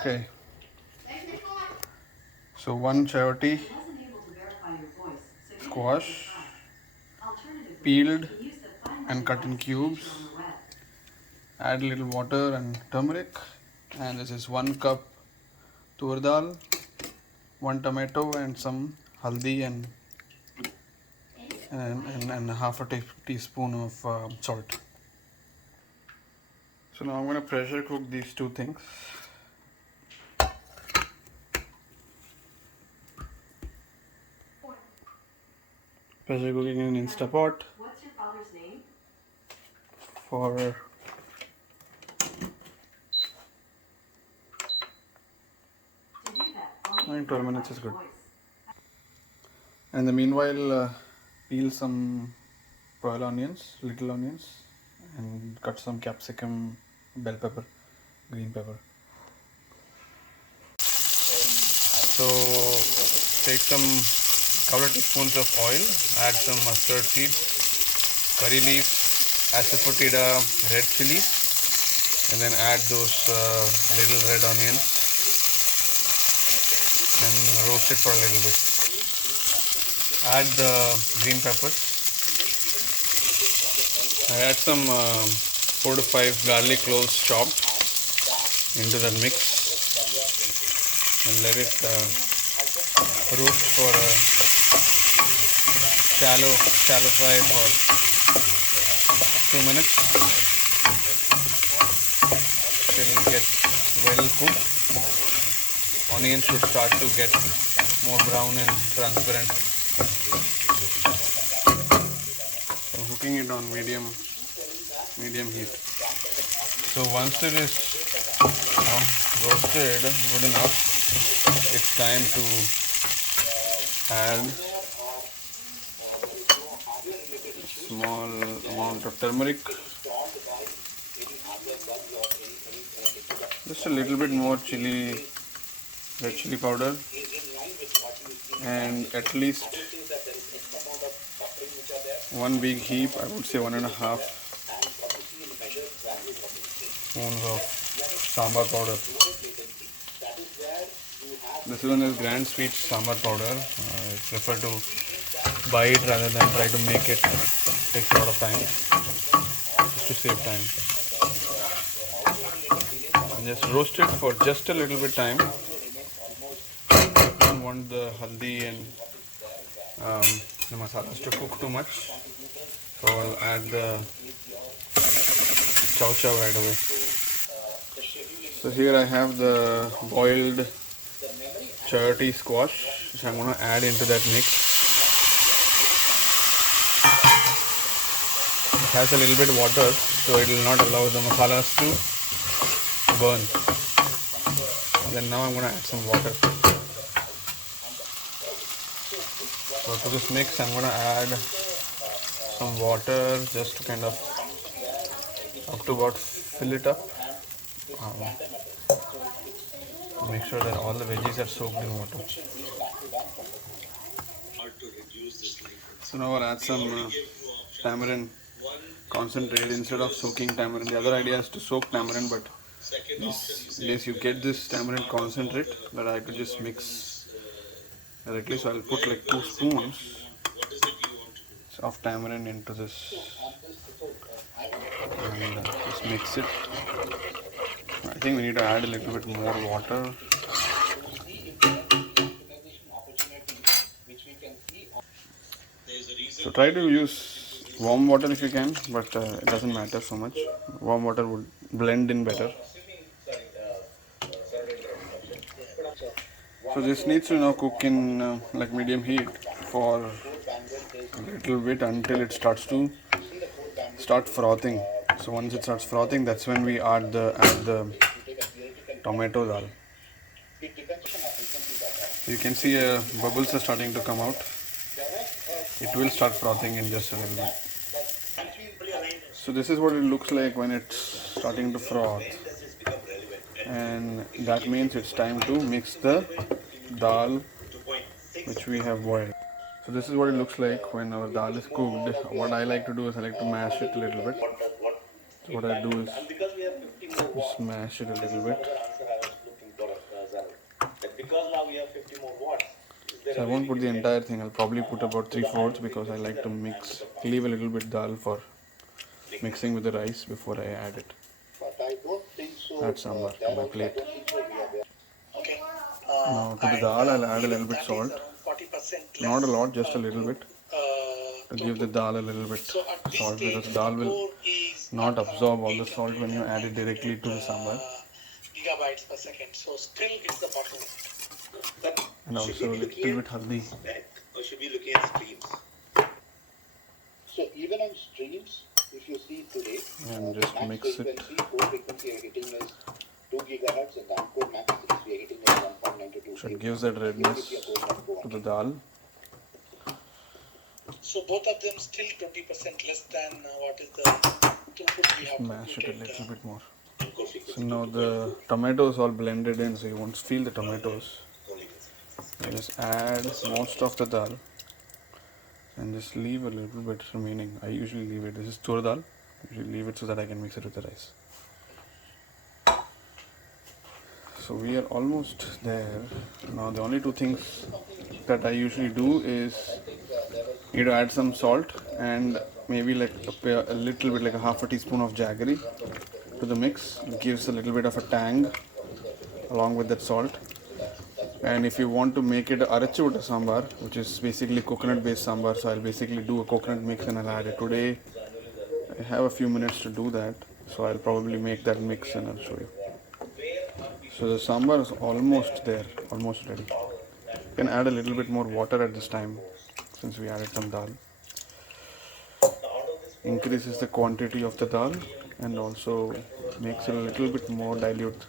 Okay, so one chayote squash, peeled and cut in cubes. Add a little water and turmeric, and this is 1 cup tur dal, 1 tomato, and some haldi and half a teaspoon of salt. So now I'm going to pressure cook these two things. Pressure cooking in Instapot for 12 minutes is good. And the meanwhile, peel some pearl onions, little onions, and cut some capsicum, bell pepper, green pepper. So take some couple of teaspoons of oil, add some mustard seeds, curry leaves, asafoetida, red chilies, and then add those little red onions and roast it for a little bit. Add the green peppers. I add some 4 to 5 garlic cloves chopped into that mix and let it roast for a shallow fry for 2 minutes till it gets well cooked. Onions should start to get more brown and transparent. So cooking it on medium heat. So once it is roasted good enough, it's time to add small amount of turmeric, just a little bit more red chili powder, and at least one big heap, I would say 1.5 spoons of sambar powder. This one is grand sweet sambar powder. I prefer to buy it rather than try to make it. Takes a lot of time, just to save time. And just roast it for just a little bit time. I don't want the haldi and the masalas to cook too much, so I'll add the chow chow right away. So here I have the boiled chayote squash, which I'm going to add into that mix. It has a little bit of water, so it will not allow the masalas to burn. And then now I'm going to add some water. So to this mix I'm going to add some water just to kind of up to about fill it up. Make sure that all the veggies are soaked in water. So now I'll add some tamarind concentrate instead of soaking tamarind. The other idea is to soak tamarind, but this you get this tamarind concentrate that I could just mix directly. So I'll put like 2 spoons of tamarind into this and just mix it. I think we need to add a little bit more water. So try to use warm water if you can, but it doesn't matter so much. Warm water would blend in better. So this needs to now cook in like medium heat for a little bit until it starts to frothing. So once it starts frothing, that's when we add the tomato dal. You can see bubbles are starting to come out. It will start frothing in just a little bit. So this is what it looks like when it's starting to froth, and that means it's time to mix the dal which we have boiled. So this is what it looks like when our dal is cooked. What I like to do is I like to mash it a little bit. So what I do is just mash it a little bit. So I won't put the entire thing. I'll probably put about 3/4 because I like to mix, leave a little bit dal for mixing with the rice before I add it. Add sambar to my plate. Okay. Now to the dal, I'll add a little bit salt. Not a lot, just a little bit. To give the dal a little bit salt because the dal will not absorb all the salt when you add it directly to the sambar. Gigabytes per second. So still it's the bottleneck. And also a little bit haldi. Or should we looking at streams? So even on streams, if you see today, And just mix it. core frequency you're hitting is 2 gigahertz and the core max frequency you're hitting is 1.92. So it gives that redness to the dal. So both of them still 20% less than what is the throughput we have. Mash it a little bit more. So now the tomatoes all blended in, so you won't feel the tomatoes. You just add most of the dal and just leave a little bit remaining. I usually leave it. This is tur dal. I usually leave it so that I can mix it with the rice. So we are almost there. Now the only two things that I usually do is you to add some salt and maybe like a little bit, like a half a teaspoon of jaggery to the mix. It gives a little bit of a tang along with that salt. And if you want to make it Arachuvitta Sambar, which is basically coconut based sambar, so I'll basically do a coconut mix and I'll add it. Today I have a few minutes to do that, so I'll probably make that mix and I'll show you. So the sambar is almost there, almost ready. You can add a little bit more water at this time since we added some dal. Increases the quantity of the dal and also makes it a little bit more dilute.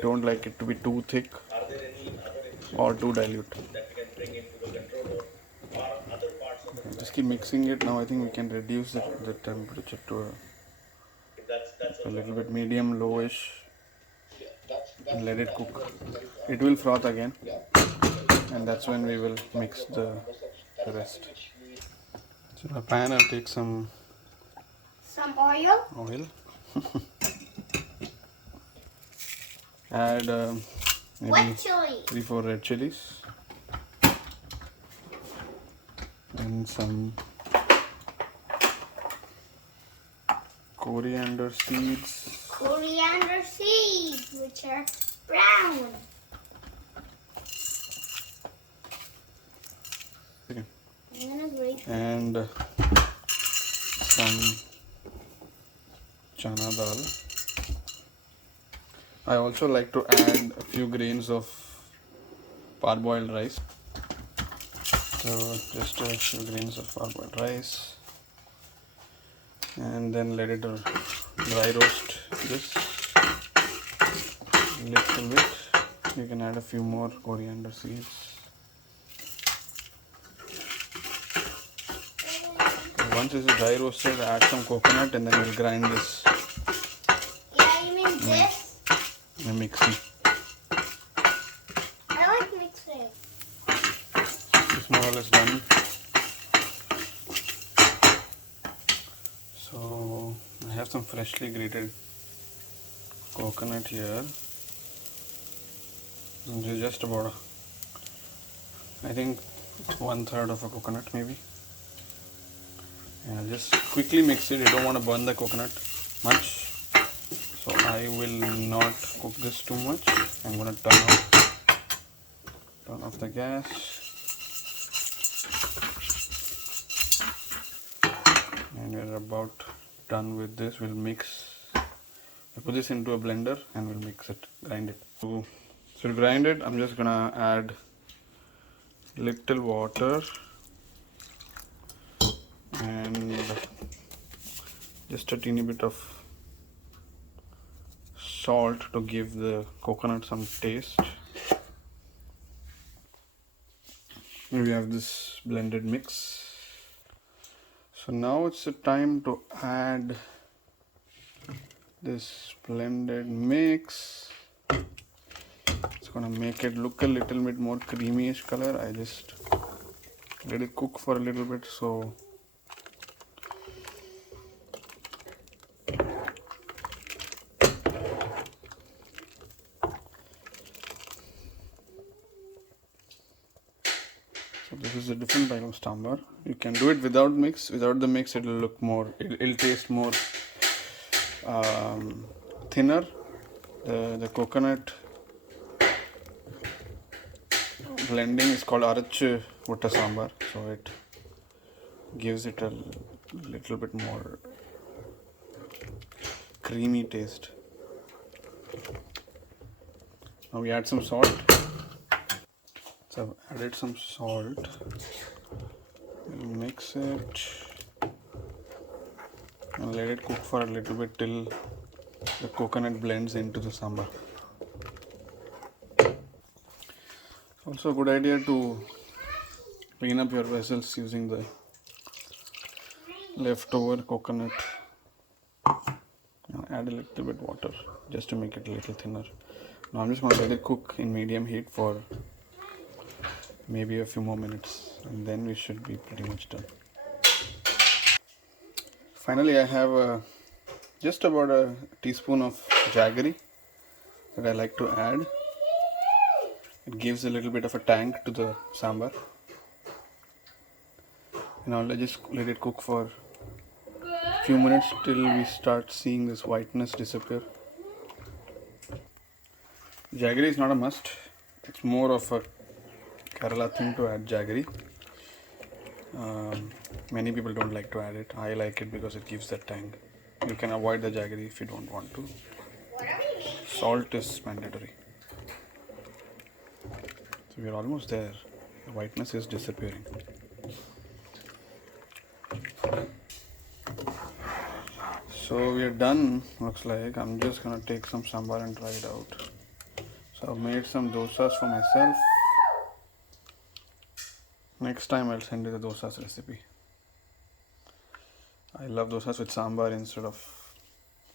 Don't like it to be too thick or too dilute. Okay, just keep mixing it. Now I think we can reduce the temperature to a little bit medium lowish and let it cook. It will froth again and that's when we will mix the rest. So in a pan I'll take some oil. Add maybe 3-4 red chilies and some coriander seeds. Coriander seeds, which are brown. Okay. And some chana dal. I also like to add a few grains of parboiled rice. So just a few grains of parboiled rice, and then let it dry roast this little bit. You can add a few more coriander seeds. Once this is dry roasted, add some coconut and then we'll grind this. Yeah, you mean this? In a mixie. I like mixing. It's more or less done. So I have some freshly grated coconut here. Just about, I think 1/3 of a coconut maybe. And I'll just quickly mix it. You don't want to burn the coconut much. So I will not cook this too much. I'm going to turn off the gas. And we're about done with this. We'll mix. We'll put this into a blender and we'll mix it, grind it. So to grind it, I'm just gonna add little water and just a teeny bit of salt to give the coconut some taste. Here we have this blended mix. So now it's the time to add this blended mix. It's gonna make it look a little bit more creamyish color. I just let it cook for a little bit. So This is a different type of sambar. You can do it without mix. Without the mix, it will look more. It'll taste more thinner. The coconut blending is called Arachuvitta Sambar, so it gives it a little bit more creamy taste. Now we add some salt. So I've added some salt. We'll mix it and let it cook for a little bit till the coconut blends into the sambar. Also a good idea to clean up your vessels using the leftover coconut. Now add a little bit water just to make it a little thinner. Now I'm just going to let it cook in medium heat for maybe a few more minutes, and then we should be pretty much done. Finally, I have just about a teaspoon of jaggery that I like to add. It gives a little bit of a tang to the sambar. Now let's just let it cook for a few minutes till we start seeing this whiteness disappear. Jaggery is not a must. It's more of a Kerala thing to add jaggery. Many people don't like to add it. I like it because it gives that tang. You can avoid the jaggery if you don't want to. Salt is mandatory. So we're almost there. The whiteness is disappearing. So we're done, looks like. I'm just gonna take some sambar and try it out. So I've made some dosas for myself. Next time I'll send you the dosas recipe. I love dosas with sambar instead of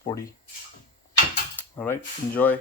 podi. Alright, enjoy.